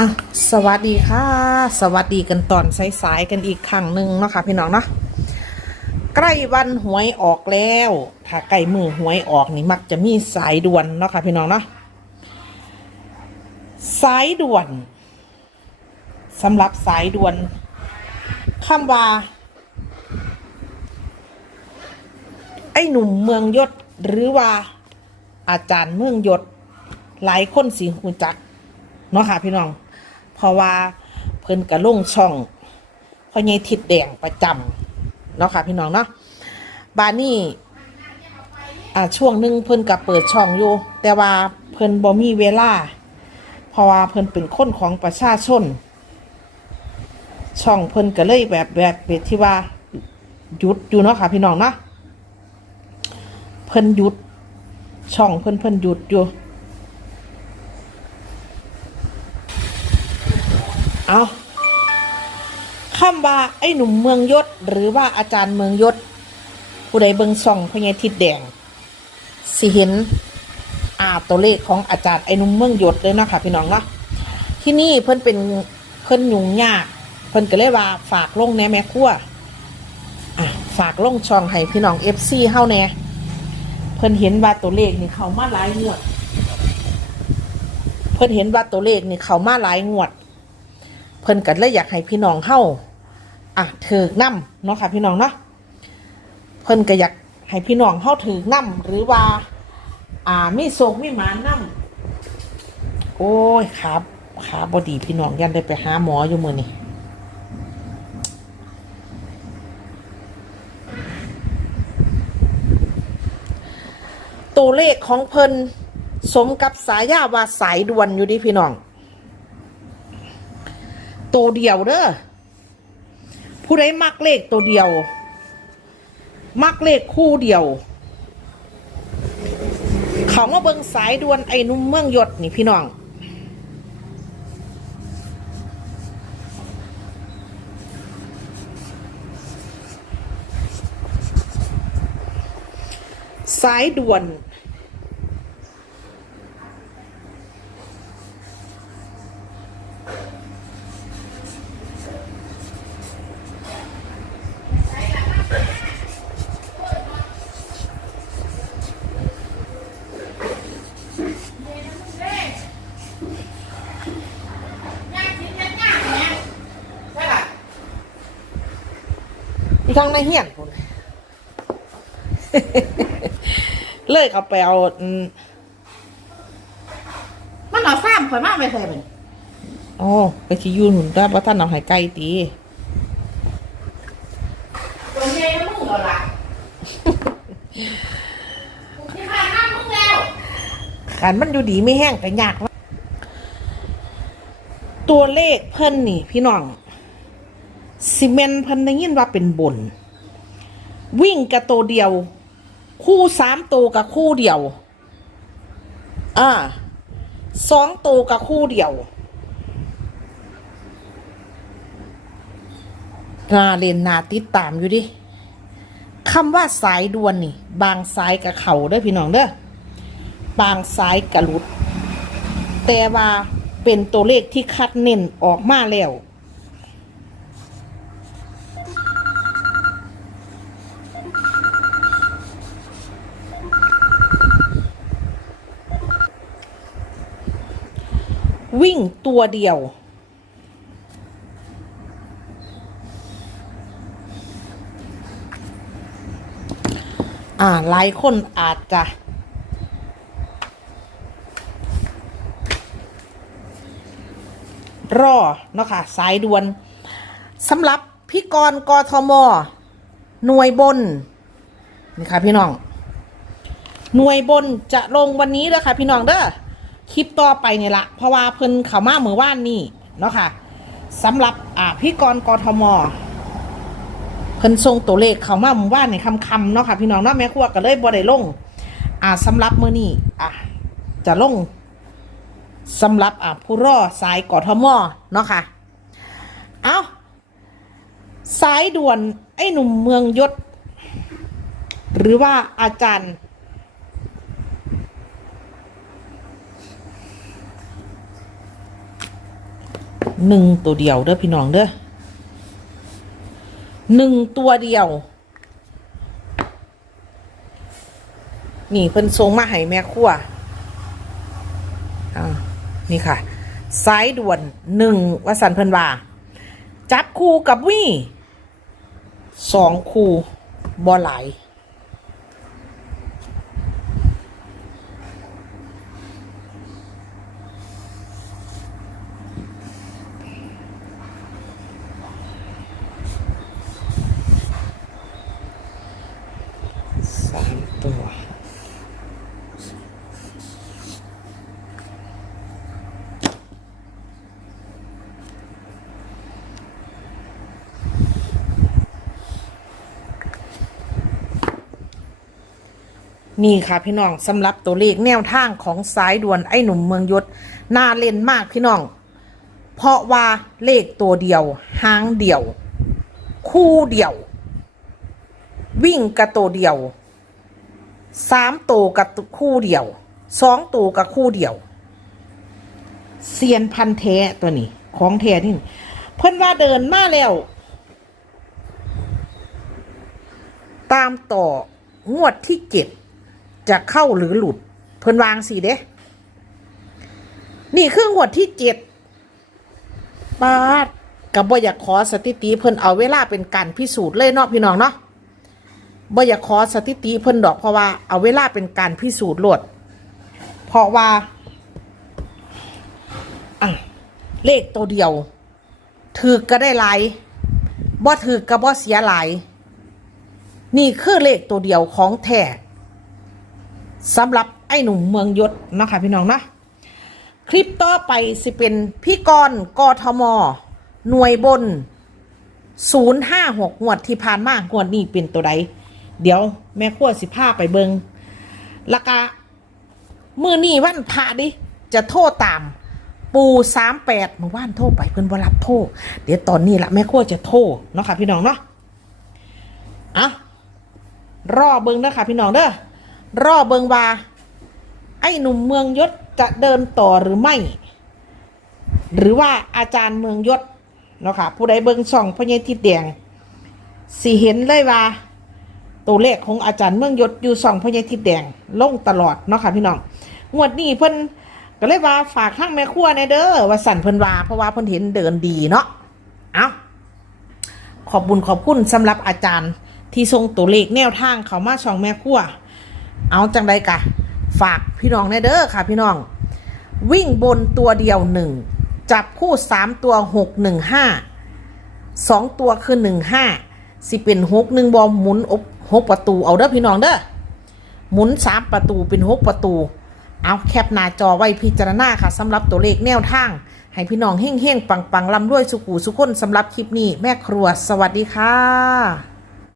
อะสวัสดีค่ะ สวัสดีกันตอนสายๆกันอีกครั้งหนึ่งเนาะค่ะพี่น้องเนาะใกล้วันหวยออกแล้ว ถ้าใกล้มือหวยออกนี่มักจะมีสายด่วนเนาะค่ะพี่น้องเนาะสายด่วนสำหรับสายด่วนคำว่า ไอ้หนุ่มเมืองยศหรือว่า อาจารย์เมืองยศหลายคนสิหูจักเนาะค่ะพี่น้อง เพราะว่าเพิ่นกระลุงช่องพ่อใหญ่ทิดแดงประจำเนาะค่ะพี่น้องเนาะบานนี้อ่าช่วงหนึ่งเพิ่นก็เปิดช่องอยู่ แต่ว่าเพิ่นบ่มีเวลา เพราะว่าเพิ่นเป็นคนของประชาชน ช่องเพิ่นก็เลยแบบแบบแบบที่ว่าหยุดอยู่เนาะค่ะพี่น้องเนาะเพิ่นหยุดช่องเพิ่นเพิ่นหยุดอยู่ เอาคำว่าไอ้หนุ่มเมืองยศ หรือว่าอาจารย์เมืองยศ ผู้ใดเบิงส่องพญาทิดแดง สิเห็นอ่าตัวเลขของอาจารย์ไอ้หนุ่มเมืองยศเลยนะคะพี่น้องเนาะที่นี่เพิ่นเป็นเพิ่นยุ่งยาก เพิ่นก็เลยว่าฝากลงแน่แม่ครัวอะฝากลงช่องให้พี่น้องเอฟซีเฮาแน่เพิ่นเห็นว่าตัวเลขนี่เขามาหลายงวด เพิ่นเห็นว่าตัวเลขนี่เขามาหลายงวด เพิ่นก็เลยอยากให้พี่น้องเฮาอะถือกนํเนาะค่ะพี่น้องเนาะเพิ่นก็อยากให้พี่น้องเฮาถือกนํหรือว่า อ่ามีโศกมีหมานนํโอ้ยขาขาบอดีพี่น้องยันได้ไปหาหมออยู่มือนี้ตัวเลขของเพิ่นสมกับสายาว่าสายด่วนอยู่ดิพี่น้อง ตัวเดียวเด้อผู้ใดมักเลขตัวเดียว มักเลขคู่เดียว เขามาเบิงสายด่วนไอ้นุ่มเมืองหยศนี่พี่น้องสายด่วน อีกครั้งในเฮียนพุ่นเลยเขาไปเอาอืมมันเอาซ้ำข่อยมากไปใส่มันอ๋อไปที่ยูนหุ่นได้ว่าท่านเอาใหายไก่ตีตัวเมย์มึงเหรอล่ะที่ผ่านมามึงแล้วขันมันอยู่ดีไม่แห้งแต่ยากนะตัวเลขเพิ่นนี่ พี่น้อง ซีเมนพิ่นได้ยินว่าเป็นบน วิ่งกับตัวเดียว คู่สามตัวกับคู่เดียว อ่าสองตัวกับคู่เดียวนาเรนนาติดตามอยู่ดิคำว่าสายด่วนนี่ บางสายกับเขาเด้พี่น้องเด้อบางสายกระลุด แต่ว่าเป็นตัวเลขที่คัดเน้นออกมาแล้ว วิ่งตัวเดียว อ่า หลายคนอาจจะรอเนาะค่ะ สายด่วนสำหรับพี่กรกทม หน่วยบน นี่ค่ะพี่น้อง หน่วยบนจะลงวันนี้เลยค่ะพี่น้องเด้อ คลิปต่อไปเนี่ยละเพราะว่าเพิ่นเขามาเมื่อวานนี่เนาะค่ะสำหรับอ่าพี่กรกทมเพิ่นส่งตัวเลขเขามาเมื่อวานในคำคำเนาะค่ะพี่น้องเนาะแม่ครัวก็เลยบ่ได้ลงอ่าสำหรับมื้อนี้อะจะลงสำหรับอะผู้รอสายกทมเนาะค่ะเอาสายด่วนไอ้หนุ่มเมืองยศ หรือว่าอาจารย์ หนึ่งตัวเดียวเด้อพี่น้องเด้อหนึ่งตัวเดียว นี่เพิ่นทรงมาให้แม่ครัวอ่านี่ค่ะ สายด่วนหนึ่งวสันเพิ่นว่า จับคู่กับวี่สองคู่บอหลาย สามตัว นี่ค่ะพี่น้องสำหรับตัวเลขแนวทางของสายด่วนไอ้หนุ่มเมืองยศน่าเล่นมากพี่น้อง เพราะว่าเลขตัวเดียวหางเดียว คู่เดียว วิ่งกระตัวเดียวสามตัวกับคู่เดียวสองตัวกับคู่เดียวเซียนพันธุ์แท้ตัวนี้ ของแท้นี่เพิ่นว่าเดินมาแล้ว ตามต่องวดที่เจ็ด จะเข้าหรือหลุด เพิ่นวางสีเด้ นี่คืองวดที่เจ็ดปาดกับบ่อยากขอสถิติเพิ่นเอาเวลาเป็นการพิสูจน์เลยเนาะพี่น้องเนาะบ่อยากขอสถิติเพิ่นดอกเพราะว่าเอาเวลาเป็นการพิสูจน์โลดเพราะว่าอะเลขตัวเดียวถือก็ได้หลายบ่ถือก็บ่เสียหลาย นี่คือเลขตัวเดียวของแท้ สำหรับไอ้หนุ่มเมืองยศนะคะพี่น้องนะคลิปต่อไปสิเป็นพี่กรณ์กทม หน่วยบน 056งวดที่ผ่านมางวดนี้เป็นตัวใด เดี๋ยวแม่ขั้วสิพาไปเบิงล้วก็มือนี่วันพระดิ จะโทษตาม ปูสามแปดเมื่อวานโทรไปเพิ่นบรับโทษเดี๋ยวตอนนี้ละแม่ขั้วจะโทษเนาะค่ะพี่น้องเนาะเอารอเบิงเด้อค่ะพี่น้องเด้อ รอเบิงว่า ไอ้หนุ่มเมืองยศจะเดินต่อหรือไม่ หรือว่าอาจารย์เมืองยศเนาะค่ะผู้ใดเบิงช่องพญทิดแดงสิเห็นเลยว่า ตัวเลขของอาจารย์เมืองยศอยู่ส่องพญทิดแดงลงตลอดเนาะค่ะพี่น้องงวดนี้เพิ่นก็เลยว่าฝากข้างแม่ครัวในเด้อว่าสั่นเพิ่นว่าเพราะว่าเพิ่นเห็นเดินดีเนาะเอาขอบบุญขอบคุณสำหรับอาจารย์ที่ทรงตัวเลขแนวทางเขามาช่องแม่ครัว เอาจังใดกะ ฝากพี่น้องในเด้อค่ะ พี่น้อง วิ่งบนตัวเดียวหนึ่งจับคู่สามตัวหกหนึ่งห้าสองตัวคือหนึ่งห้าสิเป็นหกหนึ่งบอมหมุนอบหกประตูเอาเด้อพี่น้องเด้อหมุนสามประตูเป็นหกประตู เอาแคปหน้าจอไว้พิจารณาค่ะสำหรับตัวเลขแนวทาง ให้พี่น้องเฮ่งๆปังๆลำด้วยสุขูสุขคนสำหรับคลิปนี้แม่ครัวสวัสดีค่ะ